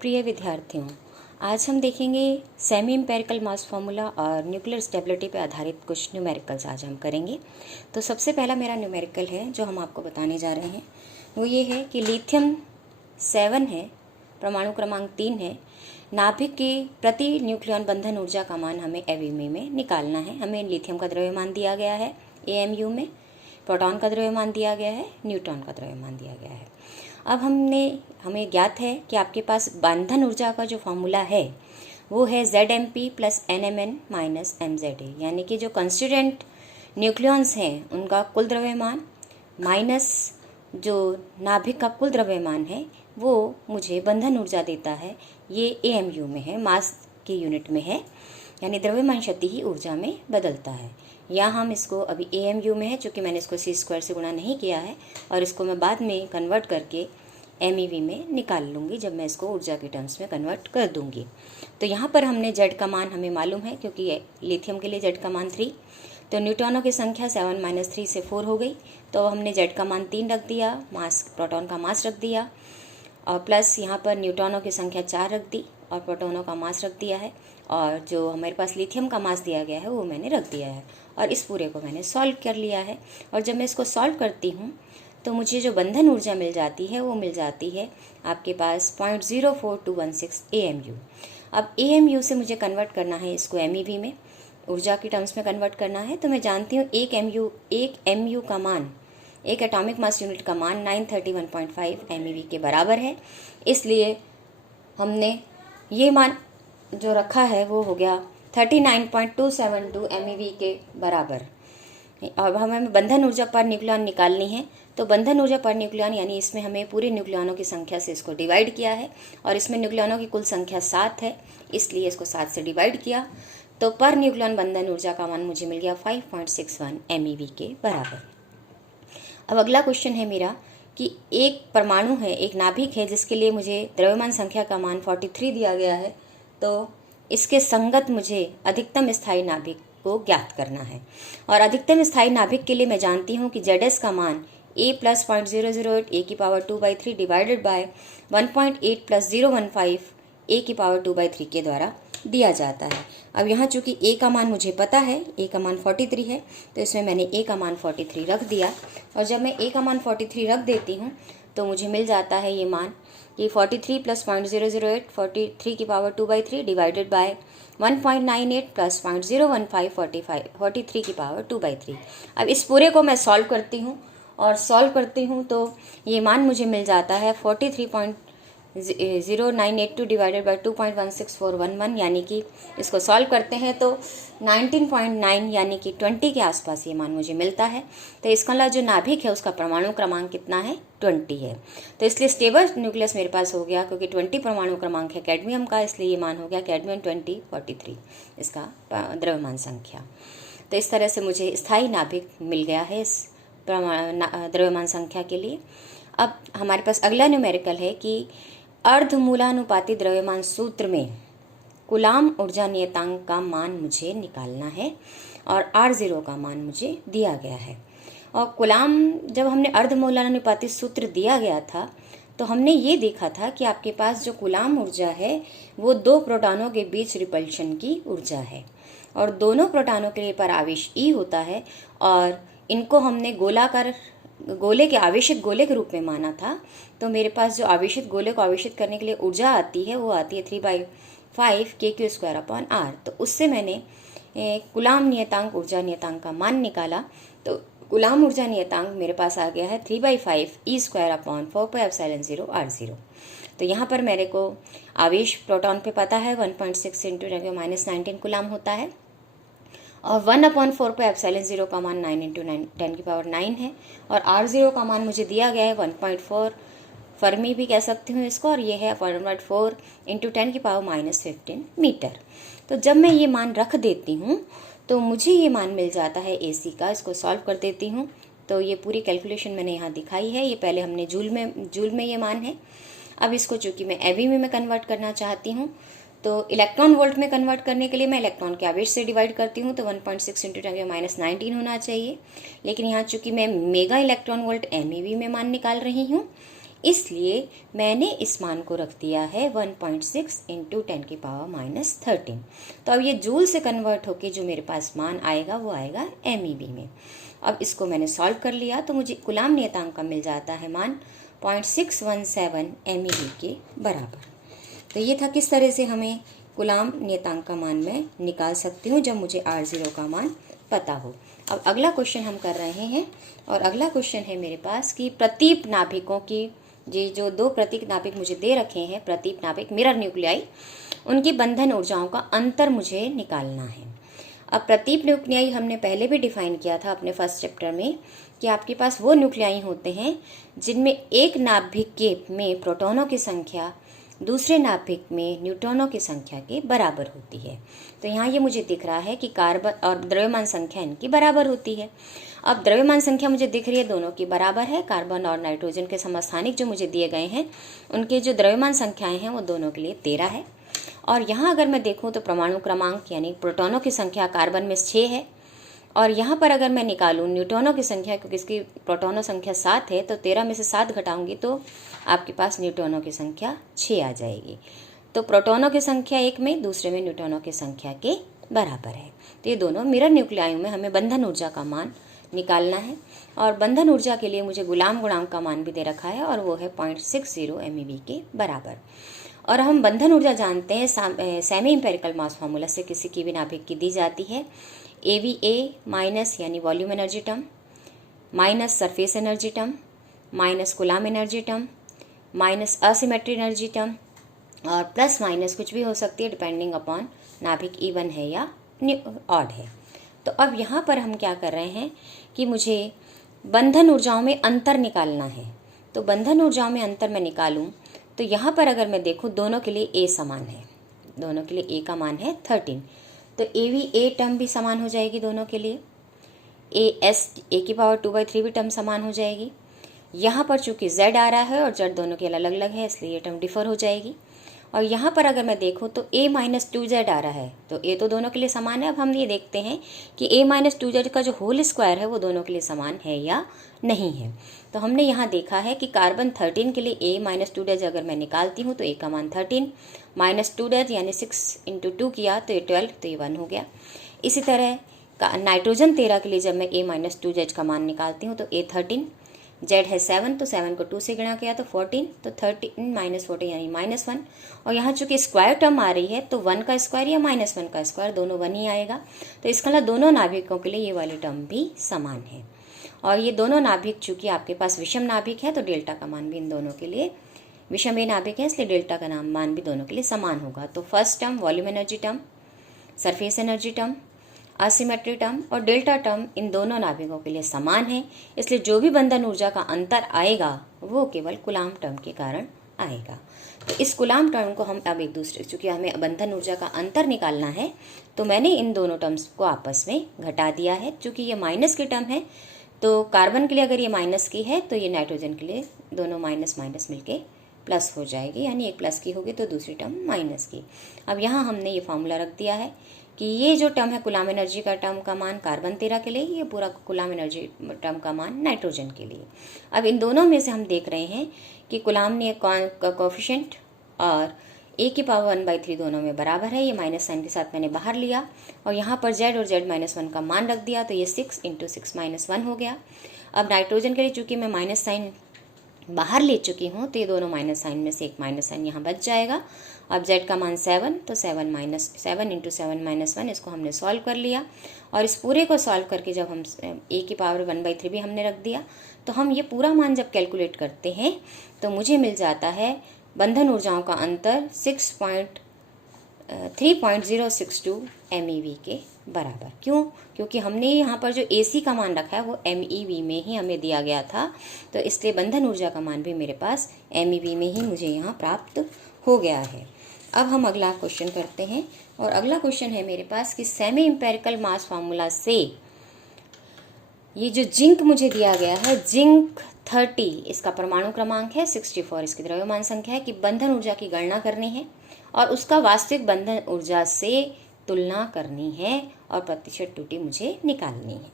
प्रिय विद्यार्थियों, आज हम देखेंगे सेमी एम्पिरिकल मास फार्मूला और न्यूक्लियर स्टेबिलिटी पर आधारित कुछ न्यूमेरिकल्स आज हम करेंगे। तो सबसे पहला मेरा न्यूमेरिकल है जो हम आपको बताने जा रहे हैं वो ये है कि लिथियम 7 है, परमाणु क्रमांक 3 है। नाभिक के प्रति न्यूक्लियन बंधन ऊर्जा का मान हमें एवीमी में निकालना है। हमें लिथियम का द्रव्यमान दिया गया है एएमयू में, प्रोटॉन का द्रव्यमान दिया गया है, न्यूट्रॉन का द्रव्यमान दिया गया है। अब हमें ज्ञात है कि आपके पास बंधन ऊर्जा का जो फॉर्मूला है वो है ZMP + NMN - MZA, यानी कि जो कंस्टिट्यूएंट न्यूक्लियॉन्स हैं उनका कुल द्रव्यमान माइनस जो नाभिक का कुल द्रव्यमान है वो मुझे बंधन ऊर्जा देता है। ये AMU में है, मास की यूनिट में है, यानी द्रव्यमान शक्ति ही ऊर्जा में बदलता है। या हम इसको अभी AMU में है, चूँकि मैंने इसको c² से गुणा नहीं किया है और इसको मैं बाद में कन्वर्ट करके MEV में निकाल लूँगी जब मैं इसको ऊर्जा के टर्म्स में कन्वर्ट कर दूँगी। तो यहाँ पर हमने Z का मान हमें मालूम है क्योंकि लिथियम के लिए Z का मान 3, तो न्यूट्रॉनों की संख्या 7 - 3 से 4 हो गई। तो हमने Z का मान 3 रख दिया, मास प्रोटॉन का मास रख दिया और प्लस यहाँ पर न्यूट्रॉनों की संख्या 4 रख दी और प्रोटॉनों का मास रख दिया है, और जो हमारे पास लिथियम का मास दिया गया है वो मैंने रख दिया है और इस पूरे को मैंने सॉल्व कर लिया है। और जब मैं इसको सॉल्व करती हूँ तो मुझे जो बंधन ऊर्जा मिल जाती है वो मिल जाती है आपके पास 0.04216 AMU। अब AMU से मुझे कन्वर्ट करना है इसको MEV में, ऊर्जा की टर्म्स में कन्वर्ट करना है। तो मैं जानती हूँ एक MU का मान, एक एटॉमिक मास यूनिट का मान 931.5 MEV के बराबर है। इसलिए हमने ये मान जो रखा है वो हो गया 39.272 MEV के बराबर। अब हमें बंधन ऊर्जा पर न्यूक्लियन निकालनी है, तो बंधन ऊर्जा पर न्यूक्लियन यानी इसमें हमें पूरे न्यूक्लियनों की संख्या से इसको डिवाइड किया है और इसमें न्यूक्लियनों की कुल संख्या 7 है, इसलिए इसको 7 से डिवाइड किया तो पर न्यूक्लियन बंधन ऊर्जा का मान मुझे मिल गया 5.61 MEV के बराबर। अब अगला क्वेश्चन है मेरा कि एक परमाणु है, एक नाभिक है जिसके लिए मुझे द्रव्यमान संख्या का मान 43 दिया गया है, तो इसके संगत मुझे अधिकतम स्थायी नाभिक को ज्ञात करना है। और अधिकतम स्थायी नाभिक के लिए मैं जानती हूँ कि ZS का मान A + 0.008 A⁴ divided by 1.8 + 015 A⁴ के द्वारा दिया जाता है। अब यहाँ चूंकि A का मान मुझे पता है, A का मान 43 है, तो इसमें मैंने A का मान 43 रख दिया। और जब मैं A का मान 43 रख देती हूँ तो मुझे मिल जाता है ये मान कि 43 + 0.008 43⁴ डिवाइडेड बाय 1.98 + 0.015 43⁴ अब इस पूरे को मैं सॉल्व करती हूँ और सॉल्व करती हूँ तो ये मान मुझे मिल जाता है 43.0982 डिवाइडेड बाय 2.16411, यानी कि इसको सॉल्व करते हैं तो 19.9 यानी कि 20 के आसपास ये मान मुझे मिलता है। तो इसका जो नाभिक है उसका परमाणु क्रमांक कितना है? 20 है। तो इसलिए स्टेबल न्यूक्लियस मेरे पास हो गया, क्योंकि 20 परमाणु क्रमांक है कैडमियम का, इसलिए ये मान हो गया कैडमियम 2043 इसका द्रव्यमान संख्या। तो इस तरह से मुझे स्थायी नाभिक मिल गया है इस द्रव्यमान संख्या के लिए। अब हमारे पास अगला न्यूमेरिकल है कि अर्धमूलानुपाती द्रव्यमान सूत्र में कूलाम ऊर्जा नियतांक का मान मुझे निकालना है और R0 का मान मुझे दिया गया है। और कूलाम, जब हमने अर्धमूलानुपाती सूत्र दिया गया था तो हमने ये देखा था कि आपके पास जो कूलाम ऊर्जा है वो 2 प्रोटॉनों के बीच रिपल्शन की ऊर्जा है और दोनों प्रोटॉनों के लिए पर आवेश E होता है और इनको हमने गोले के आवेशित गोले के रूप में माना था। तो मेरे पास जो आवेशित गोले को आवेशित करने के लिए ऊर्जा आती है वो आती है 3/5 kq²/r। तो उससे मैंने कूलाम नियतांक ऊर्जा नियतांक का मान निकाला। तो कूलाम ऊर्जा नियतांक मेरे पास आ गया है 3/5 e²/4πε0r0। तो यहाँ पर मेरे को आवेश प्रोटॉन पे पता है 1.6 × 10⁻⁹ कूलाम होता है और 1/4πε0 का मान 9 × 10⁹ है और R0 का मान मुझे दिया गया है 1.4 फर्मी भी कह सकती हूँ इसको, और ये है 1/4 × 10⁻⁻15 मीटर। तो जब मैं ये मान रख देती हूँ तो मुझे ये मान मिल जाता है AC का। इसको सॉल्व कर देती हूँ तो ये पूरी कैलकुलेशन मैंने यहाँ दिखाई है। ये पहले हमने जूल में ये मान है। अब इसको चूँकि मैं एवीमी में कन्वर्ट करना चाहती हूँ तो इलेक्ट्रॉन वोल्ट में कन्वर्ट करने के लिए मैं इलेक्ट्रॉन के आवेश से डिवाइड करती हूँ, तो 1.6 × 10⁻⁹ होना चाहिए। लेकिन यहाँ चूंकि मैं मेगा इलेक्ट्रॉन वोल्ट MEV में मान निकाल रही हूँ, इसलिए मैंने इस मान को रख दिया है 1.6 इंटू 10⁻⁻13। तो अब ये जूल से कन्वर्ट होके जो मेरे पास मान आएगा वो आएगा MEV में। अब इसको मैंने सॉल्व कर लिया तो मुझे कूलाम नियतांक का मिल जाता है मान 0.617 MEV के बराबर। तो ये था किस तरह से हमें कूलाम नियतांक का मान मैं निकाल सकती हूँ जब मुझे R0 का मान पता हो। अब अगला क्वेश्चन हम कर रहे हैं और अगला क्वेश्चन है मेरे पास कि प्रतीप नाभिकों की ये जो दो प्रतीक नाभिक मुझे दे रखे हैं, प्रतीप नाभिक मिरर न्यूक्लियाई, उनकी बंधन ऊर्जाओं का अंतर मुझे निकालना है। अब प्रतीप न्यूक्लियाई हमने पहले भी डिफाइन किया था अपने फर्स्ट चैप्टर में कि आपके पास वो न्यूक्लियाई होते हैं जिनमें एक नाभिक के में प्रोटॉनों की संख्या दूसरे नाभिक में न्यूट्रॉनों की संख्या के बराबर होती है। तो यहाँ ये मुझे दिख रहा है कि कार्बन और द्रव्यमान संख्या इनकी बराबर होती है। अब द्रव्यमान संख्या मुझे दिख रही है दोनों की बराबर है। कार्बन और नाइट्रोजन के समस्थानिक जो मुझे दिए गए हैं उनके जो द्रव्यमान संख्याएं हैं वो दोनों के लिए 13 है। और यहाँ अगर मैं देखूँ तो परमाणु क्रमांक यानी प्रोटॉनों की संख्या कार्बन में 6 है और यहाँ पर अगर मैं निकालूँ न्यूट्रॉनों की संख्या, क्योंकि इसकी प्रोटॉनों संख्या 7 है तो 13 में से 7 घटाऊंगी तो आपके पास न्यूट्रॉनों की संख्या 6 आ जाएगी। तो प्रोटॉनों की संख्या 1 में, दूसरे में न्यूट्रॉनों की संख्या के बराबर है। तो ये दोनों मिरर न्यूक्लियाई में हमें बंधन ऊर्जा का मान निकालना है और बंधन ऊर्जा के लिए मुझे गुलाम गुणांक का मान भी दे रखा है और वो है 0.60 MEV के बराबर। और हम बंधन ऊर्जा जानते हैं सेमी इंपेरिकल मास फार्मूला से किसी की भी नाभिक की दी जाती है AVA माइनस यानी volume energy term minus surface energy term minus coulomb energy term minus asymmetry energy term और प्लस माइनस कुछ भी हो सकती है डिपेंडिंग अपॉन नाभिक इवन है या ऑड है। तो अब यहाँ पर हम क्या कर रहे हैं कि मुझे बंधन ऊर्जाओं में अंतर निकालना है। तो बंधन ऊर्जाओं में अंतर मैं निकालूं तो यहाँ पर अगर मैं देखूँ दोनों के लिए A समान है, दोनों के लिए A का मान है 13। तो AVA टर्म भी समान हो जाएगी दोनों के लिए, A⁻2/3 भी टर्म समान हो जाएगी। यहाँ पर चूंकि Z आ रहा है और Z दोनों के अलग अलग है इसलिए ये टर्म डिफर हो जाएगी। और यहाँ पर अगर मैं देखूँ तो A-2Z आ रहा है तो A तो दोनों के लिए समान है। अब हम ये देखते हैं कि A-2Z का जो होल स्क्वायर है वो दोनों के लिए समान है या नहीं है। तो हमने यहाँ देखा है कि कार्बन 13 के लिए A-2Z अगर मैं निकालती हूँ तो A का मान 13 माइनस 2Z यानी 6 × 2 किया तो ये 12, तो ये 1 हो गया। इसी तरह नाइट्रोजन 13 के लिए जब मैं A-2Z का मान निकालती हूँ तो A 13, Z है 7 तो 7 को 2 से गुणा किया तो 14, तो 13 - 14 यानी -1। और यहाँ चूंकि स्क्वायर टर्म आ रही है तो 1 का स्क्वायर या -1 का स्क्वायर दोनों 1 ही आएगा। तो इसका मतलब दोनों नाभिकों के लिए ये वाली टर्म भी समान है। और ये दोनों नाभिक चूंकि आपके पास विषम नाभिक है तो डेल्टा का मान भी इन दोनों के लिए विषम ए नाभिक है इसलिए डेल्टा का मान भी दोनों के लिए समान होगा। तो first term volume energy term, surface energy term, asymmetry term और डेल्टा टर्म इन दोनों नाभिकों के लिए समान है। इसलिए जो भी बंधन ऊर्जा का अंतर आएगा वो केवल कूलाम टर्म के कारण आएगा। तो इस कूलाम टर्म को हम अब एक दूसरे, चूंकि हमें बंधन ऊर्जा का अंतर निकालना है तो मैंने इन दोनों टर्म्स को आपस में घटा दिया है। चूंकि ये माइनस की टर्म है तो कार्बन के लिए अगर ये माइनस की है तो ये नाइट्रोजन के लिए दोनों माइनस माइनस मिलके प्लस हो जाएगी, यानी एक प्लस की होगी तो दूसरी टर्म माइनस की। अब यहाँ हमने ये फॉर्मूला रख दिया है कि ये जो टर्म है कूलाम एनर्जी का टर्म का मान कार्बन 13 के लिए, ये पूरा कूलाम एनर्जी टर्म का मान नाइट्रोजन के लिए। अब इन दोनों में से हम देख रहे हैं कि कूलाम ने कोएफिशिएंट और A⁻1/3 दोनों में बराबर है। ये माइनस साइन के साथ मैंने बाहर लिया और यहाँ पर Z और Z-1 का मान रख दिया तो ये 6 × 6 - 1 हो गया। अब नाइट्रोजन के लिए चूंकि मैं माइनस साइन बाहर ले चुकी हूँ तो ये दोनों माइनस साइन में से एक माइनस साइन यहाँ बच जाएगा। अब Z का मान 7 तो 7 × 7 - 1 इसको हमने सॉल्व कर लिया और इस पूरे को सॉल्व करके जब हम A⁻1/3 भी हमने रख दिया तो हम ये पूरा मान जब कैलकुलेट करते हैं तो मुझे मिल जाता है बंधन ऊर्जाओं का अंतर 3.062 MEV के बराबर। क्यों? क्योंकि हमने यहाँ पर जो AC का मान रखा है वो MEV में ही हमें दिया गया था, तो इसलिए बंधन ऊर्जा का मान भी मेरे पास MEV में ही मुझे यहाँ प्राप्त हो गया है। अब हम अगला क्वेश्चन करते हैं और अगला क्वेश्चन है मेरे पास कि सेमी इंपेरिकल मास फार्मूला से ये जो जिंक मुझे दिया गया है, जिंक 30 इसका परमाणु क्रमांक है 64, इसकी द्रव्यमान संख्या है कि बंधन ऊर्जा की गणना करनी है और उसका वास्तविक बंधन ऊर्जा से तुलना करनी है और प्रतिशत त्रुटि मुझे निकालनी है।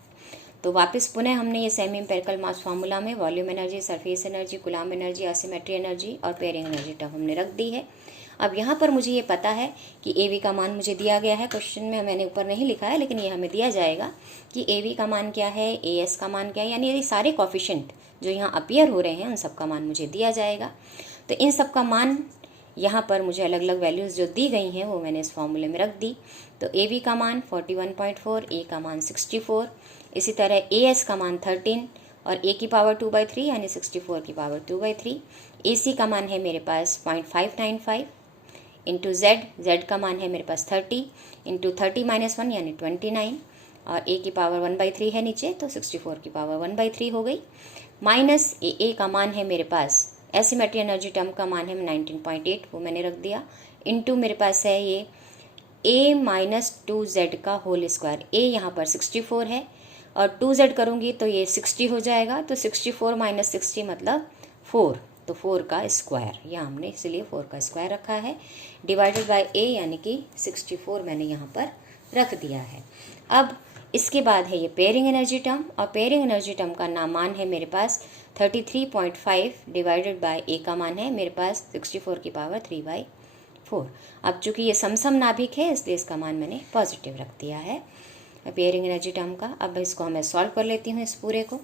तो वापस पुनः हमने ये सेमी एम्पिरिकल मास फार्मूला में volume energy, surface energy, coulomb energy, asymmetry energy और पेयरिंग एनर्जी टर्म हमने रख दी है। अब यहाँ पर मुझे ये पता है कि AV का मान मुझे दिया गया है, क्वेश्चन में मैंने ऊपर नहीं लिखा है लेकिन ये हमें दिया जाएगा कि AV का मान क्या है, AS का मान क्या है, यानी ये सारे कोफिशिएंट जो यहाँ अपीयर हो रहे हैं उन सब का मान मुझे दिया जाएगा। तो इन सब का मान यहाँ पर मुझे अलग अलग वैल्यूज़ जो दी गई हैं वो मैंने इस फॉर्मूले में रख दी। तो AV का मान 41.4, A का मान 64, इसी तरह AS का मान 13 और A की पावर 2/3 यानी 64 की पावर 2/3। AC का मान है मेरे पास 0.595 इंटू Z का मान है मेरे पास 30 इंटू 30 - 1 यानी 29 और A की पावर 1/3 है नीचे, तो 64 की पावर 1/3 हो गई। माइनस A का मान है मेरे पास, एसिमेट्री एनर्जी टर्म का मान है 19.8, वो मैंने रख दिया, इंटू मेरे पास है ये A - 2Z का होल स्क्वायर। A यहाँ पर 64 है और 2Z करूँगी तो ये 60 हो जाएगा, तो 64 - 60 मतलब 4, तो 4 का स्क्वायर, यहाँ हमने इसलिए 4 का स्क्वायर रखा है, डिवाइडेड बाय A यानी कि 64 मैंने यहाँ पर रख दिया है। अब इसके बाद है ये पेयरिंग एनर्जी टर्म, और पेयरिंग एनर्जी टर्म का मान है मेरे पास 33.5 डिवाइडेड बाय A का मान है मेरे पास 64 की पावर 3/4। अब चूंकि ये समसम नाभिक है इसलिए इसका मान मैंने पॉजिटिव रख दिया है पेयरिंग एनर्जी टर्म का। अब इसको मैं सॉल्व कर लेती हूँ इस पूरे को,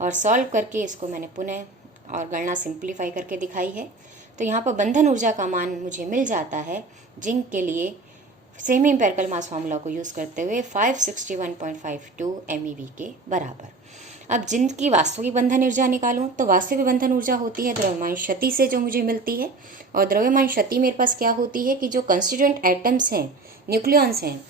और सॉल्व करके इसको मैंने पुनः और गणना सिंप्लीफाई करके दिखाई है। तो यहाँ पर बंधन ऊर्जा का मान मुझे मिल जाता है जिंक के लिए सेमी एम्पिरिकल मास फार्मूला को यूज़ करते हुए 561.52 MeV के बराबर। अब जिंक की वास्तविक बंधन ऊर्जा निकालूं तो वास्तविक बंधन ऊर्जा होती है द्रव्यमान क्षति से जो मुझे मिलती है, और द्रव्यमान क्षति मेरे पास क्या होती है कि जो कंस्टिट्यूएंट एटम्स हैं, न्यूक्लियॉन्स हैं,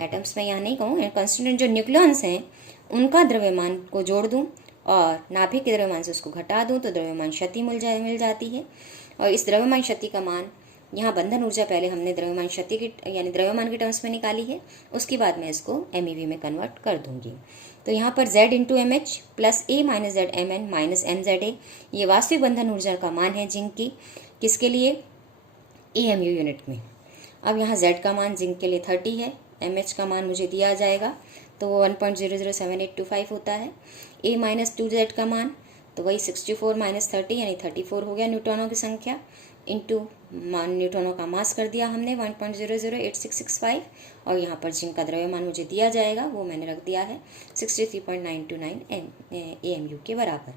एटम्स में यहाँ नहीं कहूँ, कंस्टिट्यूएंट जो न्यूक्लियॉन्स हैं उनका द्रव्यमान को जोड़ दूँ और नाभिक के द्रव्यमान से उसको घटा दूँ तो द्रव्यमान क्षति मिल जाती है। और इस द्रव्यमान क्षति का मान, यहाँ बंधन ऊर्जा पहले हमने द्रव्यमान क्षति की यानी द्रव्यमान की टर्म्स में निकाली है, उसके बाद मैं इसको MeV में कन्वर्ट कर दूंगी। तो यहाँ पर Z × MH plus A - Z Mn - MZA ये वास्तविक बंधन ऊर्जा का मान है जिंक की, किसके लिए, AMU यूनिट में। अब यहाँ Z का मान जिंक के लिए 30 है, MH का मान मुझे दिया जाएगा तो वो 1.007825 होता है। A - 2Z का मान तो वही 64 - 30 यानी 34 हो गया न्यूट्रॉनों की संख्या, इंटू न्यूट्रॉनों का मास कर दिया हमने 1.008665, और यहाँ पर जिंक का द्रव्यमान मुझे दिया जाएगा वो मैंने रख दिया है 63.929 AMU के बराबर।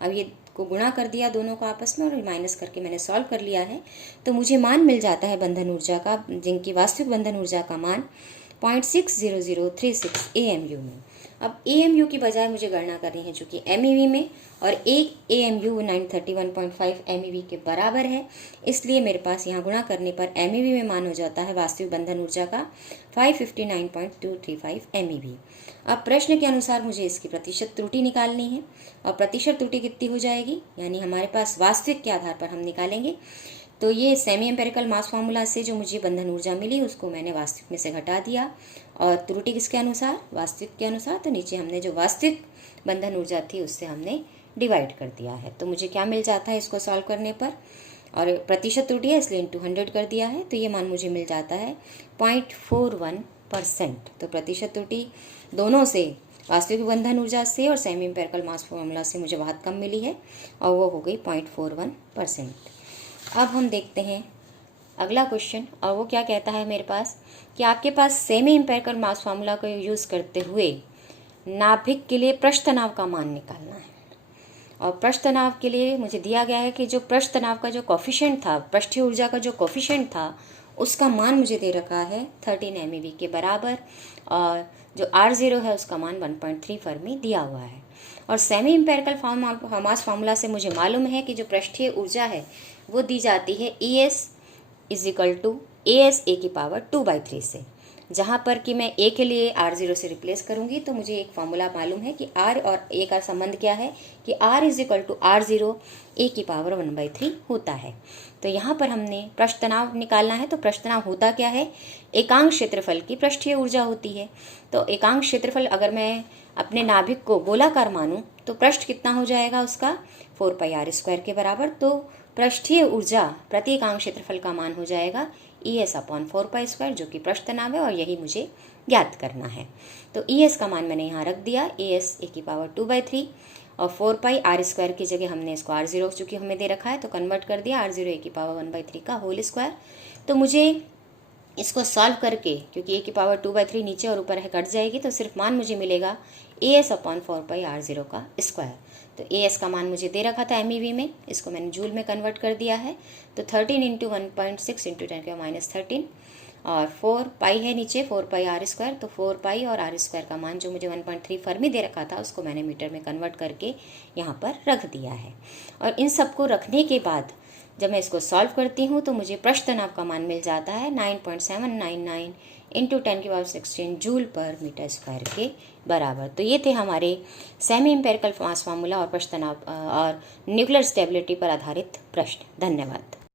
अब ये को गुणा कर दिया दोनों को आपस में और माइनस करके मैंने सॉल्व कर लिया है, तो मुझे मान मिल जाता है बंधन ऊर्जा का, जिंक की वास्तविक बंधन ऊर्जा का मान 0.60036 AMU में। अब AMU की बजाय मुझे गणना करनी है चूँकि MEV में, और एक AMU 931.5 MEV के बराबर है, इसलिए मेरे पास यहाँ गुणा करने पर MEV में मान हो जाता है वास्तविक बंधन ऊर्जा का 559.235 MEV। अब प्रश्न के अनुसार मुझे इसकी प्रतिशत त्रुटि निकालनी है, और प्रतिशत त्रुटि कितनी हो जाएगी, यानी हमारे पास वास्तविक के आधार पर हम निकालेंगे। तो ये सेमी एम्पिरिकल मास फार्मूला से जो मुझे बंधन ऊर्जा मिली उसको मैंने वास्तविक में से घटा दिया, और त्रुटि किसके अनुसार, वास्तविक के अनुसार। तो नीचे हमने जो वास्तविक बंधन ऊर्जा थी उससे हमने डिवाइड कर दिया है, तो मुझे क्या मिल जाता है इसको सॉल्व करने पर, और प्रतिशत त्रुटि है इसलिए इंटू 100 कर दिया है, तो ये मान मुझे मिल जाता है 0.41%। तो प्रतिशत त्रुटि दोनों से, वास्तविक बंधन ऊर्जा से और सेमी एम्पिरिकल मास फार्मूला से मुझे बहुत कम मिली है, और वो हो गई 0.41%। अब हम देखते हैं अगला क्वेश्चन, और वो क्या कहता है मेरे पास कि आपके पास सेमी एम्पिरिकल मास फार्मूला को यूज़ करते हुए नाभिक के लिए पृष्ठ तनाव का मान निकालना है। और पृष्ठ तनाव के लिए मुझे दिया गया है कि जो पृष्ठ तनाव का जो कोफिशिएंट था, पृष्ठीय ऊर्जा का जो कोफिशिएंट था उसका मान मुझे दे रखा है 13 MeV के बराबर, और जो R0 है उसका मान 1.3 फर्मी दिया हुआ है। और सेमी एम्पिरिकल मास फार्मूला से मुझे मालूम है कि जो पृष्ठीय ऊर्जा है वो दी जाती है ES = AS A की पावर 2/3 से, जहाँ पर कि मैं A के लिए R0 से रिप्लेस करूँगी तो मुझे एक फॉर्मूला मालूम है कि R और A का संबंध क्या है कि R = R0 A की पावर 1/3 होता है। तो यहाँ पर हमने पृष्ठ तनाव निकालना है, तो पृष्ठ तनाव होता क्या है, एकांक क्षेत्रफल की पृष्ठीय ऊर्जा होती है। तो एकांक क्षेत्रफल अगर मैं अपने नाभिक को गोलाकार मानूं तो पृष्ठ कितना हो जाएगा उसका 4πr² के बराबर। तो पृष्ठीय ऊर्जा प्रति इकांक क्षेत्रफल का मान हो जाएगा ES/4π², जो कि पृष्ठ तनाव है और यही मुझे ज्ञात करना है। तो ES का मान मैंने यहाँ रख दिया, AS⁴ और 4πr² की जगह हमने इसको r0 चूँकि हमें दे रखा है तो कन्वर्ट कर दिया, r0 का होल स्क्वायर। तो मुझे इसको सॉल्व करके, क्योंकि a⁴ नीचे और ऊपर है कट जाएगी, तो सिर्फ मान मुझे मिलेगा AS/4πr0 का स्क्वायर। तो AS का मान मुझे दे रखा था MEV में, इसको मैंने जूल में कन्वर्ट कर दिया है। तो 13 × 1.6 × 10⁻13 और 4π है नीचे, 4πr², तो 4π और r² का मान जो मुझे 1.3 फर्मी दे रखा था उसको मैंने मीटर में कन्वर्ट करके यहाँ पर रख दिया है। और इन सबको रखने के बाद जब मैं इसको सॉल्व करती हूँ तो मुझे पृष्ठ तनाव का मान मिल जाता है 9.799 × 10⁻16 जूल पर मीटर स्क्वायर के बराबर। तो ये थे हमारे सेमी एम्पिरिकल मास फार्मूला और पृष्ठ तनाव और न्यूक्लियर स्टेबिलिटी पर आधारित प्रश्न। धन्यवाद।